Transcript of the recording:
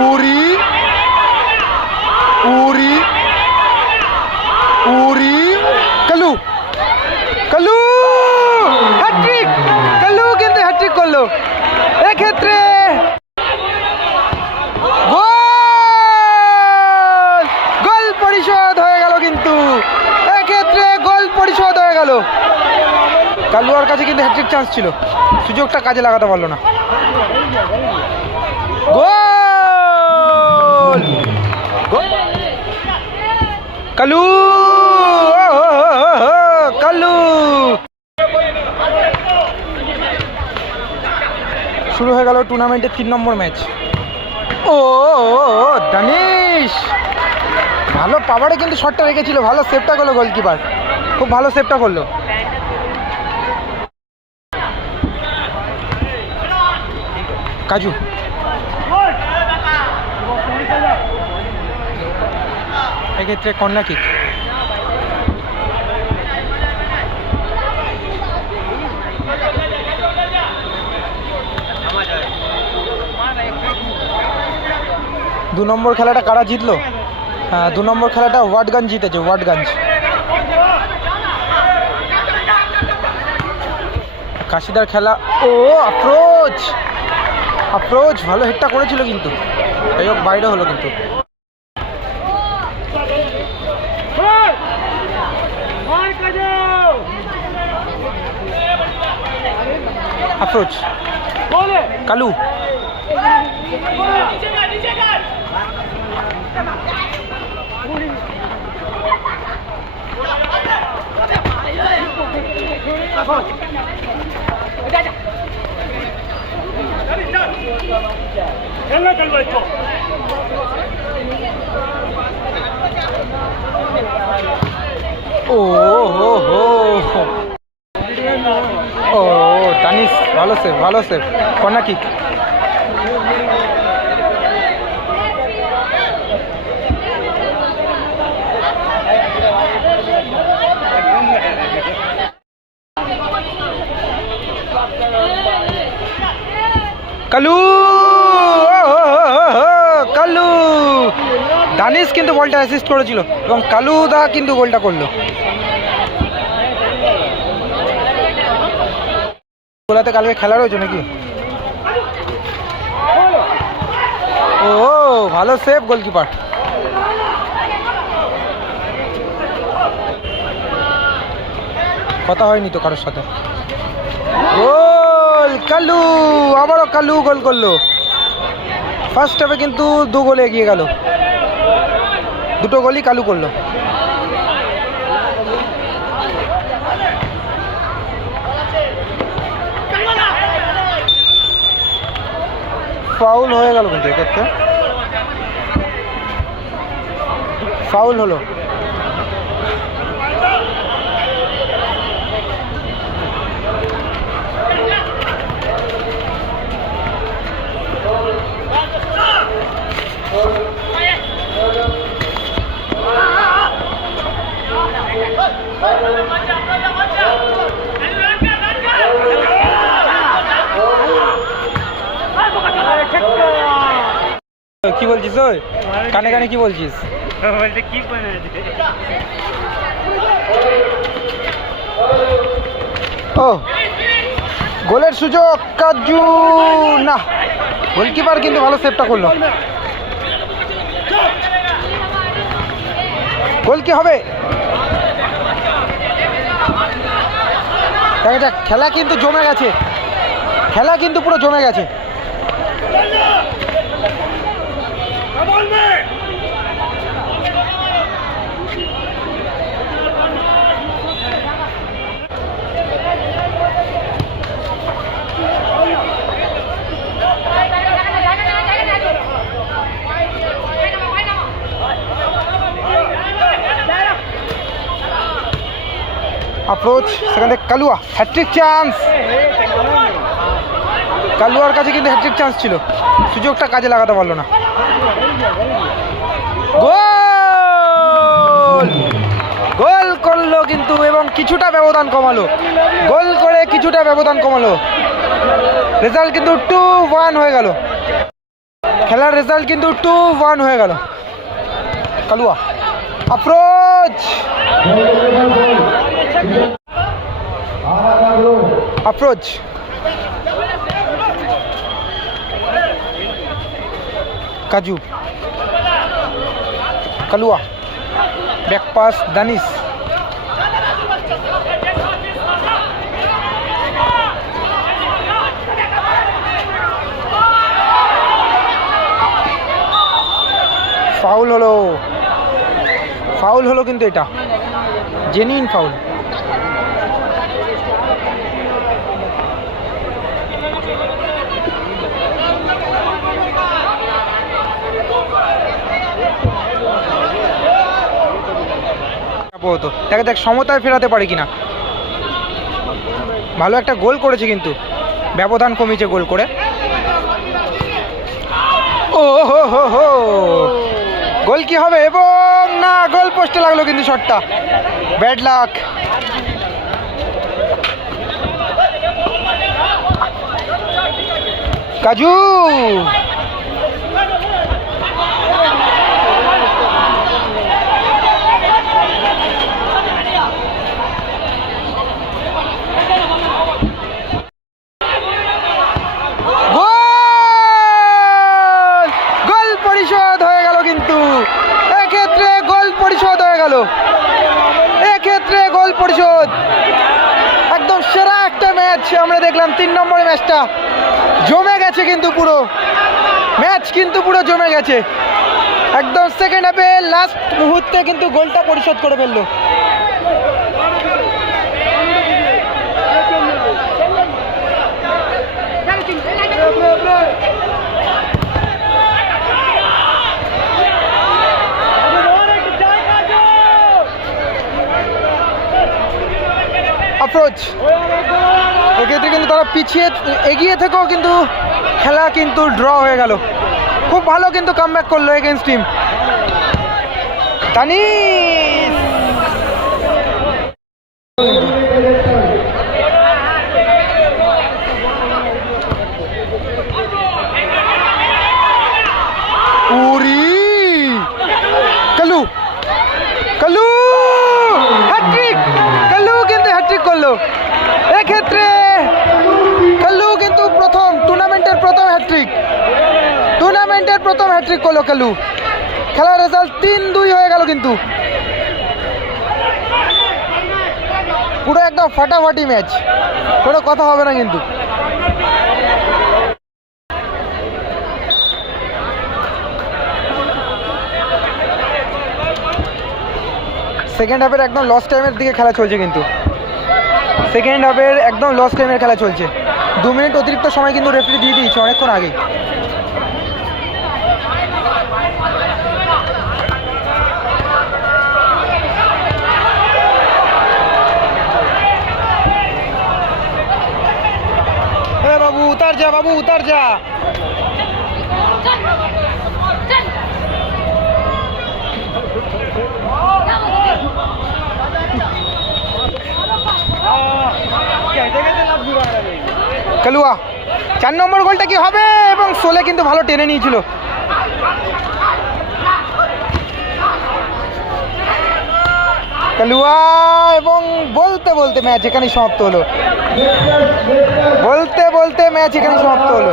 উরি উরি উরি কালু কালু হ্যাট্রিক কালু কিন্তু হ্যাট্রিক করল। এক্ষেত্রে গোল! গোল পরিশোধ হয়ে গেল কিন্তু। এক্ষেত্রে গোল পরিশোধ হয়ে গেল। কালুয়ার কাছে কিন্তু হ্যাট্রিক চান্স ছিল। সুযোগটা কাজে লাগাতে পারল না। গোল! কালু কালু। শুরু হয়ে গেল টুর্নামেন্টের তিন নম্বর ম্যাচ ও দানিশ! ভালো পাওয়ারে কিন্তু শটটা রেখেছিল, ভালো সেভটা করল গোলকিপার খুব ভালো সেভটা করল। কাজু এক্ষেত্রে কন্যা কিক দু নম্বর খেলাটা কারা জিতলো? হ্যাঁ দু নম্বর খেলাটা ওয়াটগঞ্জ জিতেছে ওয়াটগঞ্জ কাশিদার খেলা, ও আপ্রোচ আপ্রোচ ভালো হেডটা করেছিল কিন্তু। যাই হোক, বাইরে হলো কিন্তু। अफरोज कालू ओ हो हो ভালো সেভ ভালো save corner kick Kalu! Kalu! Danish কিন্তু বলটা অ্যাসিস্ট করেছিল এবং কালু দা কিন্তু গোলটা করল। গোলাতে কালকে খেলা রয়েছে নাকি? ও ভালো সেভ গোলকিপার কথা হয়নি তো কারোর সাথে। গোল, কালু, আবারও কালু গোল করল। ফার্স্ট হাফে কিন্তু দু গোলে এগিয়ে গেল। দুটো গোলই কালু করল। ফাউল হয়ে গেল কিন্তু ফাউল হলো। কি বলছিস ওই? কানে কানে কি বলছিস? কি ও গোলের সুযোগ কাজু। না গোলকিপার কিন্তু ভালো সেভটা করল। গোল কি হবে? দেখা যাক খেলা কিন্তু জমে গেছে। খেলা কিন্তু পুরো জমে গেছে। Approach second Kalua hat trick chance কালুয়ার কাছে কিন্তু হ্যাট্রিক চান্স ছিল। সুযোগটা কাজে লাগাতে পারল না। গোল! গোল করল কিন্তু এবং কিছুটা ব্যবধান কমালো। গোল করে কিছুটা ব্যবধান কমালো। রেজাল্ট কিন্তু টু ওয়ান হয়ে গেল। খেলার রেজাল্ট কিন্তু টু ওয়ান হয়ে গেল। Kalua approach approach Kaju Kalua back pass Danish. Foul হলো ফাউল হলো কিন্তু এটা। Genuine foul. আপাতত দেখা দেখ সমতায় ফেরাতে পারে কিনা। ভালো একটা গোল করেছে কিন্তু। ব্যবধান কমিয়েছে গোল করে। ও হো হো হো। গোল কি হবে? এবং না, গোল পোস্টে লাগল কিন্তু শটটা। Bad luck. Kaju goal goal পরিশোধ হয়ে গেল কিন্তু এক্ষেত্রে গোল পরিশোধ হয়ে গেল পরিশোধ একদম সেরা একটা ম্যাচ আমরা দেখলাম, তিন নম্বরের ম্যাচটা। জমে গেছে কিন্তু পুরো। ম্যাচ কিন্তু পুরো জমে গেছে। একদম সেকেন্ড হাফে লাস্ট মুহূর্তে কিন্তু গোলটা পরিশোধ করে ফেলল। অ্যাপ্রোচ এক্ষেত্রে কিন্তু তারা পিছিয়ে, এগিয়ে থেকেও কিন্তু খেলা কিন্তু ড্র হয়ে গেল। খুব ভালো কিন্তু কামব্যাক করল এগেনস্ট টিম তানিস উরি কালু কালু হ্যাট্রিক কালু কিন্তু হ্যাট্রিক করল এক্ষেত্রে কালু কিন্তু প্রথম টুর্নামেন্টের প্রথম হ্যাট্রিক টুর্নামেন্টের প্রথম হ্যাট্রিক করল কালু খেলার রেজাল্ট তিন দুই হয়ে গেল কিন্তু। পুরো একদম ফাটাফাটি ম্যাচ কোনো কথা হবে না কিন্তু। সেকেন্ড হাফের একদম লস টাইমের দিকে খেলা চলছে কিন্তু। সেকেন্ড হাফের একদম লস টাইমের খেলা চলছে। দু মিনিট অতিরিক্ত সময় কিন্তু রেফারি দিয়ে দিয়েছে অনেকক্ষণ আগেই উতার যা, বাবু, উতার যা। কালুয়া, চার নম্বর গোলটা কি হবে? এবং সোলে কিন্তু ভালো টেনে নিয়েছিল। কালুয়া, এবং বলতে বলতে ম্যাচ এখানেই সমাপ্ত হলো। ম্যাচ এখানে সমাপ্ত হলো।